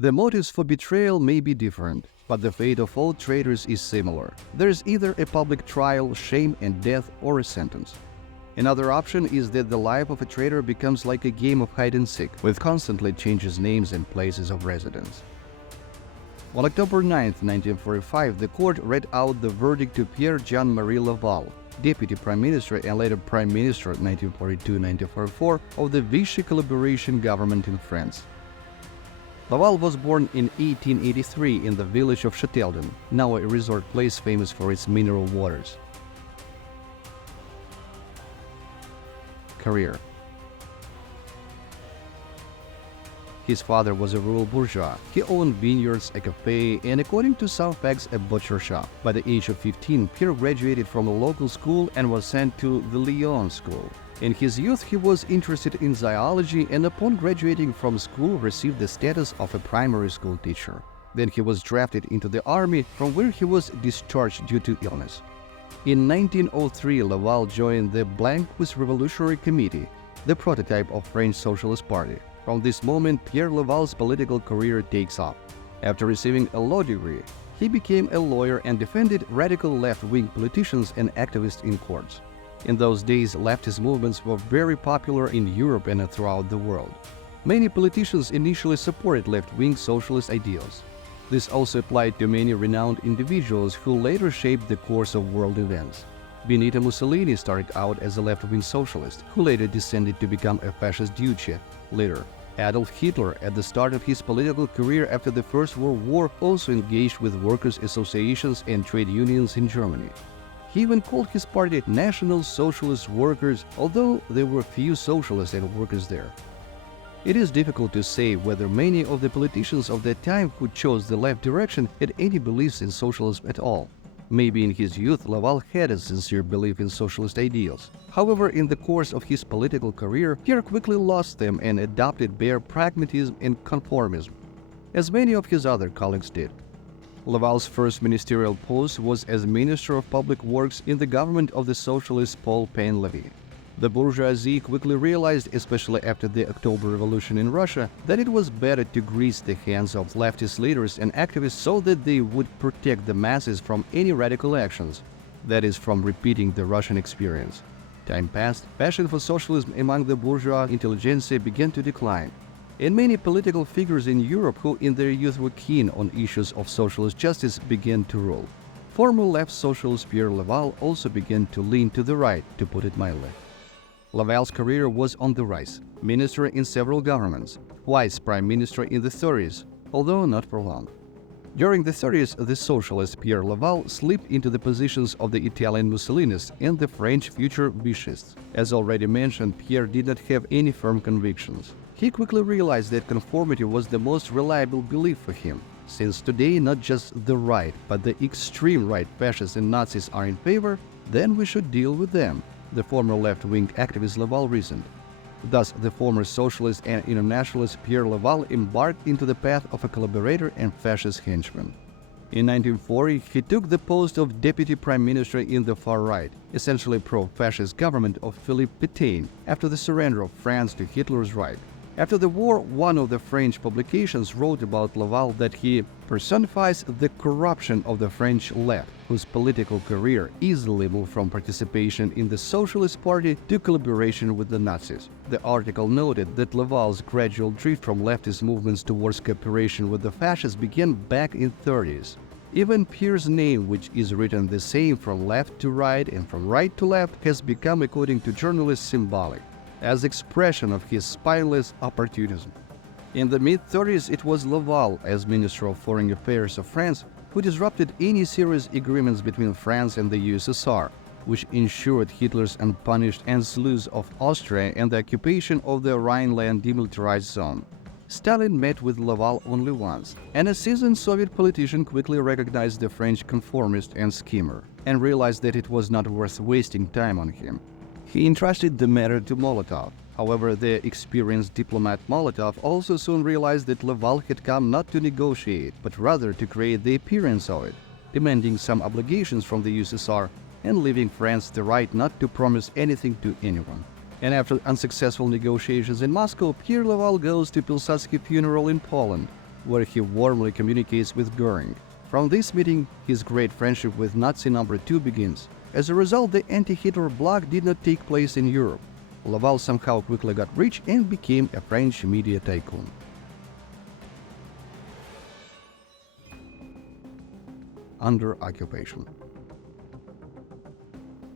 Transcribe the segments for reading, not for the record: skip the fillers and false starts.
The motives for betrayal may be different, but the fate of all traitors is similar. There is either a public trial, shame and death, or a sentence. Another option is that the life of a traitor becomes like a game of hide-and-seek, with constantly changes names and places of residence. On October 9, 1945, the court read out the verdict to Pierre Jean-Marie Laval, Deputy Prime Minister and later Prime Minister 1942-1944 of the Vichy collaboration government in France. Laval was born in 1883 in the village of Châteldon, now a resort place famous for its mineral waters. Career. His father was a rural bourgeois. He owned vineyards, a cafe, and according to some facts, a butcher shop. By the age of 15, Pierre graduated from a local school and was sent to the Lyon school. In his youth, he was interested in zoology and upon graduating from school received the status of a primary school teacher. Then he was drafted into the army, from where he was discharged due to illness. In 1903, Laval joined the Blanquist Revolutionary Committee, the prototype of French Socialist Party. From this moment, Pierre Laval's political career takes off. After receiving a law degree, he became a lawyer and defended radical left-wing politicians and activists in courts. In those days, leftist movements were very popular in Europe and throughout the world. Many politicians initially supported left-wing socialist ideals. This also applied to many renowned individuals who later shaped the course of world events. Benito Mussolini started out as a left-wing socialist, who later descended to become a fascist duce. Later, Adolf Hitler, at the start of his political career after the First World War, also engaged with workers' associations and trade unions in Germany. He even called his party National Socialist Workers, although there were few socialists and workers there. It is difficult to say whether many of the politicians of that time who chose the left direction had any beliefs in socialism at all. Maybe in his youth, Laval had a sincere belief in socialist ideals. However, in the course of his political career, Pierre quickly lost them and adopted bare pragmatism and conformism, as many of his other colleagues did. Laval's first ministerial post was as Minister of Public Works in the government of the socialist Paul Painlevé. The bourgeoisie quickly realized, especially after the October Revolution in Russia, that it was better to grease the hands of leftist leaders and activists so that they would protect the masses from any radical actions, that is, from repeating the Russian experience. Time passed, passion for socialism among the bourgeois intelligentsia began to decline, and many political figures in Europe who in their youth were keen on issues of socialist justice began to rule. Former left socialist Pierre Laval also began to lean to the right, to put it mildly. Laval's career was on the rise. Minister in several governments, twice prime minister in the 30s, although not for long. During the 30s, the socialist Pierre Laval slipped into the positions of the Italian Mussolinists and the French future Vichists. As already mentioned, Pierre did not have any firm convictions. He quickly realized that conformity was the most reliable belief for him. Since today not just the right, but the extreme right fascists and Nazis are in favor, then we should deal with them, the former left-wing activist Laval reasoned. Thus, the former socialist and internationalist Pierre Laval embarked into the path of a collaborator and fascist henchman. In 1940, he took the post of Deputy Prime Minister in the far right, essentially pro-fascist government of Philippe Pétain, after the surrender of France to Hitler's Reich. After the war, one of the French publications wrote about Laval that he personifies the corruption of the French left, whose political career easily moved from participation in the Socialist Party to collaboration with the Nazis. The article noted that Laval's gradual drift from leftist movements towards cooperation with the fascists began back in the 30s. Even Pierre's name, which is written the same from left to right and from right to left, has become, according to journalists, symbolic, as expression of his spineless opportunism. In the mid-30s, it was Laval, as Minister of Foreign Affairs of France, who disrupted any serious agreements between France and the USSR, which ensured Hitler's unpunished Anschluss of Austria and the occupation of the Rhineland demilitarized zone. Stalin met with Laval only once, and a seasoned Soviet politician quickly recognized the French conformist and schemer, and realized that it was not worth wasting time on him. He entrusted the matter to Molotov. However, the experienced diplomat Molotov also soon realized that Laval had come not to negotiate, but rather to create the appearance of it, demanding some obligations from the USSR and leaving France the right not to promise anything to anyone. And after unsuccessful negotiations in Moscow, Pierre Laval goes to Pilsudski's funeral in Poland, where he warmly communicates with Goering. From this meeting, his great friendship with Nazi number 2 begins. As a result, the anti-Hitler bloc did not take place in Europe. Laval somehow quickly got rich and became a French media tycoon. Under occupation.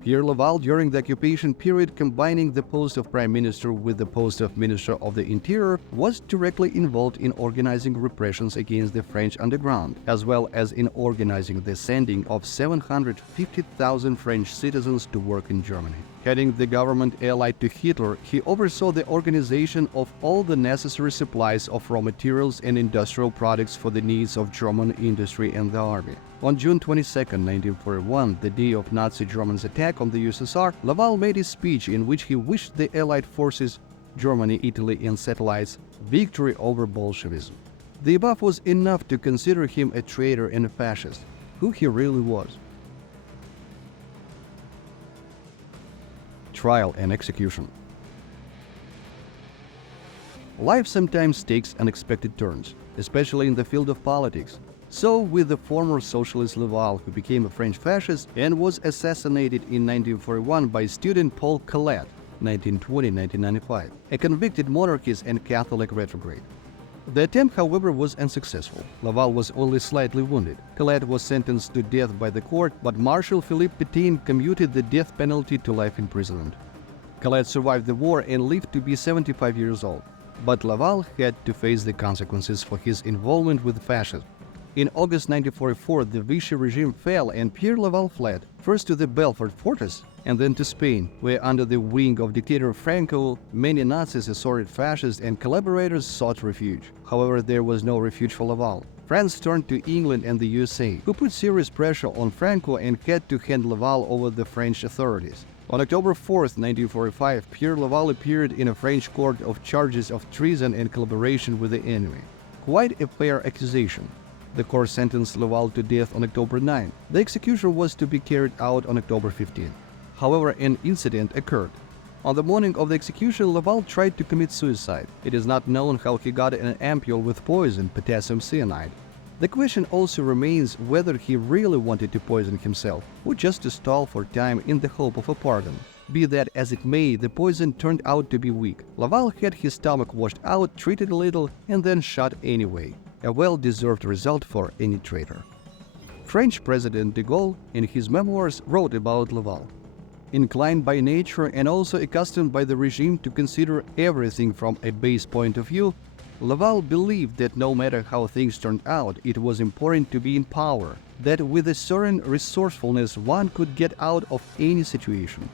Pierre Laval, during the occupation period, combining the post of Prime Minister with the post of Minister of the Interior, was directly involved in organizing repressions against the French underground, as well as in organizing the sending of 750,000 French citizens to work in Germany. Heading the government allied to Hitler, he oversaw the organization of all the necessary supplies of raw materials and industrial products for the needs of German industry and the army. On June 22, 1941, the day of Nazi Germany's attack on the USSR, Laval made a speech in which he wished the Allied forces, Germany, Italy, and satellites, victory over Bolshevism. The above was enough to consider him a traitor and a fascist, who he really was. Trial and execution. Life sometimes takes unexpected turns, especially in the field of politics. So with the former socialist Laval, who became a French fascist and was assassinated in 1941 by student Paul Collet, 1920-1995, a convicted monarchist and Catholic retrograde. The attempt, however, was unsuccessful. Laval was only slightly wounded. Collet was sentenced to death by the court, but Marshal Philippe Pétain commuted the death penalty to life imprisonment. Collet survived the war and lived to be 75 years old, but Laval had to face the consequences for his involvement with fascism. In August 1944, the Vichy regime fell and Pierre Laval fled, first to the Belfort fortress and then to Spain, where under the wing of dictator Franco, many Nazis, assorted fascists and collaborators sought refuge. However, there was no refuge for Laval. France turned to England and the USA, who put serious pressure on Franco and had to hand Laval over the French authorities. On October 4, 1945, Pierre Laval appeared in a French court of charges of treason and collaboration with the enemy. Quite a fair accusation. The court sentenced Laval to death on October 9. The execution was to be carried out on October 15. However, an incident occurred. On the morning of the execution, Laval tried to commit suicide. It is not known how he got an ampule with poison, potassium cyanide. The question also remains whether he really wanted to poison himself, or just to stall for time in the hope of a pardon. Be that as it may, the poison turned out to be weak. Laval had his stomach washed out, treated a little, and then shot anyway. A well-deserved result for any traitor. French President de Gaulle, in his memoirs, wrote about Laval. Inclined by nature and also accustomed by the regime to consider everything from a base point of view, Laval believed that no matter how things turned out, it was important to be in power, that with a certain resourcefulness one could get out of any situation.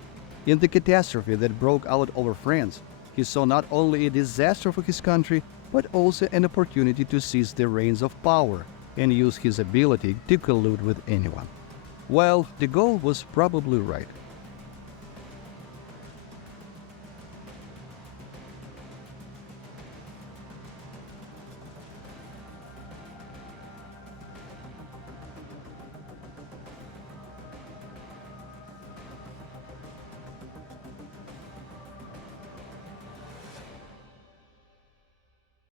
In the catastrophe that broke out over France, he saw not only a disaster for his country, but also an opportunity to seize the reins of power and use his ability to collude with anyone. Well, de Gaulle was probably right.